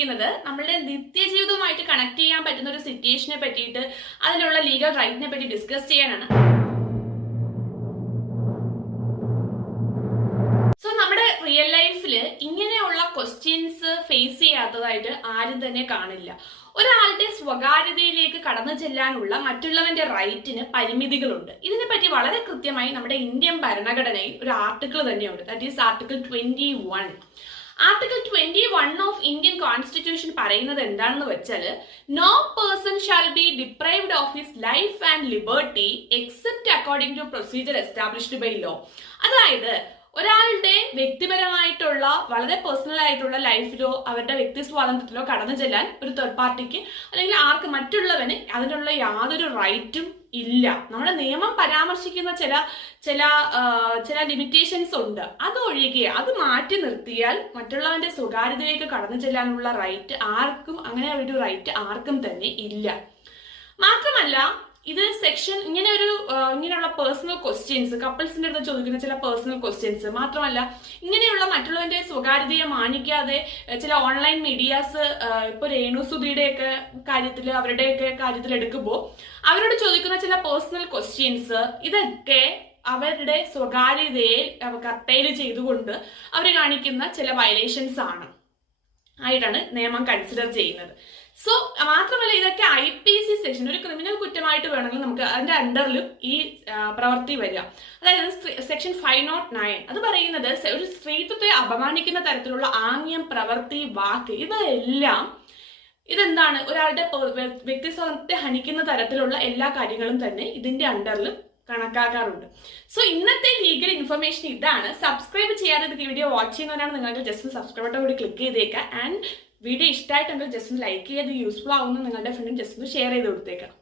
വന്നിരിക്കുന്നത് നമ്മളുടെ നിത്യജീവിതവുമായിട്ട് കണക്ട് ചെയ്യാൻ പറ്റുന്ന ഒരു സിറ്റുവേഷനെ പറ്റിയിട്ട് അതിലുള്ള ലീഗൽ റൈറ്റിനെ പറ്റി ഡിസ്കസ് ചെയ്യാനാണ്. സോ നമ്മുടെ റിയൽ ലൈഫിൽ ഇങ്ങനെയുള്ള ക്വസ്റ്റ്യൻസ് ഫേസ് ചെയ്യാത്തതായിട്ട് ആരും തന്നെ കാണില്ല. ഒരാളുടെ സ്വകാര്യതയിലേക്ക് കടന്നു ചെല്ലാനുള്ള മറ്റുള്ളവന്റെ റൈറ്റിന് പരിമിതികളുണ്ട്. ഇതിനെപ്പറ്റി വളരെ കൃത്യമായി നമ്മുടെ ഇന്ത്യൻ ഭരണഘടനയിൽ ഒരു ആർട്ടിക്കിൾ തന്നെയുണ്ട്. That is article 21. Article 21 of Indian constitution പറയുന്നത് എന്താണെന്ന് വെച്ചാൽ, no person shall be deprived of his life and liberty except according to procedure established by law. അതായത് ഒരാളുടെ വ്യക്തിപരമായിട്ടുള്ള വളരെ പേഴ്സണൽ ആയിട്ടുള്ള ലൈഫിലോ അവരുടെ വ്യക്തി സ്വാതന്ത്ര്യത്തിലോ കടന്നു ചെല്ലാൻ ഒരു തേർഡ് പാർട്ടിക്ക് അല്ലെങ്കിൽ ആർക്ക് മറ്റുള്ളവന് അതിനുള്ള യാതൊരു റൈറ്റും ഇല്ല. നമ്മുടെ നിയമം പരാമർശിക്കുന്ന ചില ലിമിറ്റേഷൻസ് ഉണ്ട്. അതൊഴികെ അത് മാറ്റി നിർത്തിയാൽ മറ്റുള്ളവന്റെ സ്വകാര്യതയിലേക്ക് കടന്നു ചെല്ലാനുള്ള റൈറ്റ് ആർക്കും, അങ്ങനെ ഒരു റൈറ്റ് ആർക്കും തന്നെ ഇല്ല. മാത്രമല്ല ഇത് സെക്ഷൻ ഇങ്ങനെയുള്ള പേഴ്സണൽ ക്വസ്റ്റ്യൻസ്, കപ്പിൾസിന്റെ അടുത്ത് ചോദിക്കുന്ന ചില പേഴ്സണൽ ക്വസ്റ്റ്യൻസ് മാത്രമല്ല, ഇങ്ങനെയുള്ള മറ്റുള്ളവന്റെ സ്വകാര്യതയെ മാനിക്കാതെ ചില ഓൺലൈൻ മീഡിയാസ് ഇപ്പൊ രേണുസുധിയുടെയൊക്കെ കാര്യത്തിൽ അവരുടെയൊക്കെ കാര്യത്തിൽ എടുക്കുമ്പോൾ അവരോട് ചോദിക്കുന്ന ചില പേഴ്സണൽ ക്വസ്റ്റ്യൻസ്, ഇതൊക്കെ അവരുടെ സ്വകാര്യതയെ കർട്ടൈൽ ചെയ്തുകൊണ്ട് അവർ കാണിക്കുന്ന ചില വയലേഷൻസ് ആയിട്ടാണ് നിയമം കൺസിഡർ ചെയ്യുന്നത്. സോ മാത്രമല്ല ഇതൊക്കെ IPC സെക്ഷൻ, ഒരു ക്രിമിനൽ കുറ്റമായിട്ട് വേണമെങ്കിൽ നമുക്ക് അതിന്റെ അണ്ടറിലും ഈ പ്രവൃത്തി വരിക. അതായത് സെക്ഷൻ 509 അത് പറയുന്നത് ഒരു സ്ത്രീത്വത്തെ അപമാനിക്കുന്ന തരത്തിലുള്ള ആംഗ്യം, പ്രവൃത്തി, വാക്ക് ഇതെന്താണ് ഒരാളുടെ വ്യക്തി സ്വാതന്ത്ര്യത്തെ ഹനിക്കുന്ന തരത്തിലുള്ള എല്ലാ കാര്യങ്ങളും തന്നെ ഇതിന്റെ അണ്ടറിലും കണക്കാക്കാറുണ്ട്. സോ ഇന്നത്തെ ലീഗൽ ഇൻഫർമേഷൻ ഇതാണ്. സബ്സ്ക്രൈബ് ചെയ്യാതെ വീഡിയോ വാച്ച് ചെയ്യുന്നവരാണ് നിങ്ങൾക്ക് ജസ്റ്റ് സബ്സ്ക്രൈബ് ബട്ടൺ കൂടി ക്ലിക്ക് ചെയ്തേക്കാം. ആൻഡ് വീഡിയോ ഇഷ്ടമായിട്ടുണ്ടെങ്കിൽ ജസ്റ്റ് ഒന്ന് ലൈക്ക് ചെയ്ത് യൂസ്ഫുൾ ആവുന്ന നിങ്ങളുടെ ഫ്രണ്ടിന് ജസ്റ്റ് ഒന്ന് ഷെയർ ചെയ്ത് കൊടുത്തേക്കാം.